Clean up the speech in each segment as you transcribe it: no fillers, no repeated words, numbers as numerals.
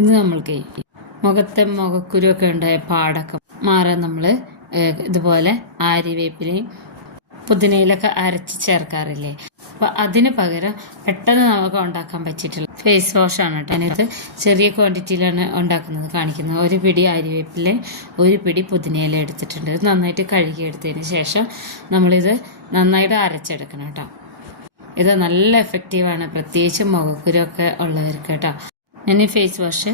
ഇത് നമ്മൾക്ക് മുഖത്തെ മുഖക്കുരുവൊക്കെ ഉണ്ടായ പാടൊക്കെ മാറാൻ നമ്മൾ ഇതുപോലെ ആര്യവേപ്പിലയും പുതിനയിലൊക്കെ അരച്ച് ചേർക്കാറില്ലേ. അപ്പൊ അതിന് പകരം പെട്ടെന്ന് നമുക്ക് ഉണ്ടാക്കാൻ പറ്റിയിട്ടുള്ള ഫേസ് വാഷാണ് കേട്ടോ. ഞാനിത് ചെറിയ ക്വാണ്ടിറ്റിയിലാണ് ഉണ്ടാക്കുന്നത് കാണിക്കുന്നത്. ഒരു പിടി അരിവേപ്പില, ഒരു പിടി പുതിനയില എടുത്തിട്ടുണ്ട്. ഇത് നന്നായിട്ട് കഴുകിയെടുത്തതിന് ശേഷം നമ്മളിത് നന്നായിട്ട് അരച്ചെടുക്കണം കേട്ടോ. ഇത് നല്ല എഫക്റ്റീവാണ്, പ്രത്യേകിച്ച് മുഖക്കുരൊക്കെ ഉള്ളവർക്ക് കേട്ടോ. ഞാൻ ഈ ഫേസ് വാഷ്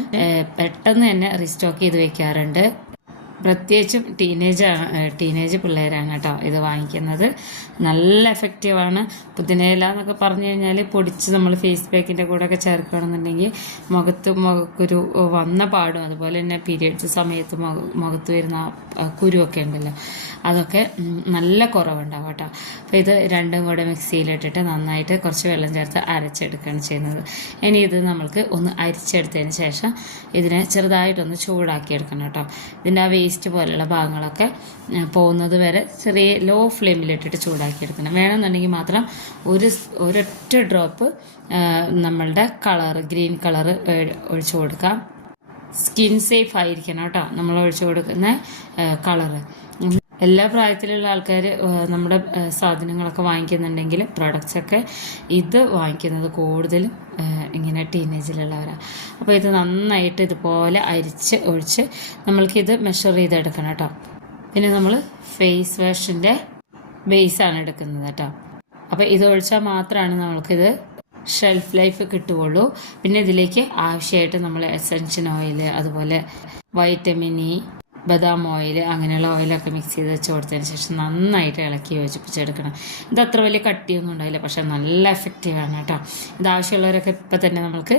പെട്ടെന്ന് തന്നെ റീസ്റ്റോക്ക് ചെയ്ത് വെക്കാറുണ്ട്. പ്രത്യേകിച്ചും ടീനേജ് പിള്ളേരാണ് കേട്ടോ ഇത് വാങ്ങിക്കുന്നത്. നല്ല എഫക്റ്റീവാണ്. പുതിനയില എന്നൊക്കെ പറഞ്ഞു കഴിഞ്ഞാൽ പൊടിച്ച് നമ്മൾ ഫേസ് പാക്കിൻ്റെ കൂടെയൊക്കെ ചേർക്കുകയാണെന്നുണ്ടെങ്കിൽ മുഖക്കുരു വന്ന പാടും അതുപോലെ തന്നെ പീരിയഡ്സ് സമയത്ത് മുഖത്ത് വരുന്ന കുരുവൊക്കെ ഉണ്ടല്ലോ, അതൊക്കെ നല്ല കുറവുണ്ടാവും കേട്ടോ. അപ്പോൾ ഇത് രണ്ടും കൂടെ മിക്സിയിലിട്ടിട്ട് നന്നായിട്ട് കുറച്ച് വെള്ളം ചേർത്ത് അരച്ചെടുക്കുകയാണ് ചെയ്യുന്നത്. ഇനി ഇത് നമ്മൾക്ക് ഒന്ന് അരിച്ചെടുത്തതിന് ശേഷം ഇതിനെ ചെറുതായിട്ടൊന്ന് ചൂടാക്കിയെടുക്കണം കേട്ടോ. ഇതിൻ്റെ ആ വേസ്റ്റ് പോലെയുള്ള ഭാഗങ്ങളൊക്കെ പോകുന്നത് വരെ ചെറിയ ലോ ഫ്ലെയിമിലിട്ടിട്ട് ചൂടാക്കിയെടുക്കണം. വേണമെന്നുണ്ടെങ്കിൽ മാത്രം ഒരൊറ്റ ഡ്രോപ്പ് നമ്മളുടെ ഗ്രീൻ കളറ് ഒഴിച്ചു കൊടുക്കാം. സ്കിൻ സേഫ് ആയിരിക്കണം കേട്ടോ നമ്മൾ ഒഴിച്ചു കൊടുക്കുന്ന കളറ്. എല്ലാ പ്രായത്തിലുള്ള ആൾക്കാർ നമ്മുടെ സാധനങ്ങളൊക്കെ വാങ്ങിക്കുന്നുണ്ടെങ്കിൽ പ്രൊഡക്ട്സൊക്കെ ഇത് വാങ്ങിക്കുന്നത് കൂടുതലും ഇങ്ങനെ ടീനേജിലുള്ളവരാണ്. അപ്പോൾ ഇത് നന്നായിട്ട് ഇതുപോലെ അരിച്ച് ഒഴിച്ച് നമ്മൾക്കിത് മെഷർ ചെയ്തെടുക്കണം കേട്ടോ. പിന്നെ നമ്മൾ ഫേസ് വാഷിൻ്റെ ബേസാണ് എടുക്കുന്നത് കേട്ടോ. അപ്പോൾ ഇത് ഒഴിച്ചാൽ മാത്രമാണ് നമ്മൾക്കിത് ഷെൽഫ് ലൈഫ് കിട്ടുകയുള്ളൂ. പിന്നെ ഇതിലേക്ക് ആവശ്യമായിട്ട് നമ്മൾ എസൻഷ്യൽ ഓയിൽ, അതുപോലെ വൈറ്റമിൻ ഇ, ബദാം ഓയിൽ, അങ്ങനെയുള്ള ഓയിലൊക്കെ മിക്സ് ചെയ്ത് വെച്ച് കൊടുത്തതിന് ശേഷം നന്നായിട്ട് ഇളക്കി യോജിപ്പിച്ചെടുക്കണം. ഇത് അത്ര വലിയ കട്ടിയൊന്നും ഉണ്ടായില്ല, പക്ഷെ നല്ല എഫക്റ്റീവാണ് കേട്ടോ. ഇത് ആവശ്യമുള്ളവരൊക്കെ ഇപ്പം തന്നെ നമ്മൾക്ക്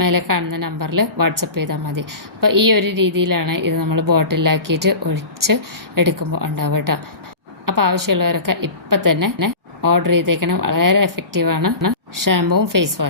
മേലെ കാണുന്ന നമ്പറിൽ വാട്സപ്പ് ചെയ്താൽ മതി. അപ്പോൾ ഈ ഒരു രീതിയിലാണ് ഇത് നമ്മൾ ബോട്ടിലാക്കിയിട്ട് ഒഴിച്ച് എടുക്കുമ്പോൾ ഉണ്ടാവുക കേട്ടോ. അപ്പോൾ ആവശ്യമുള്ളവരൊക്കെ ഇപ്പം തന്നെ ഓർഡർ ചെയ്തേക്കണം. വളരെ എഫക്റ്റീവാണ് ഷാമ്പൂവും ഫേസ് വാഷ്.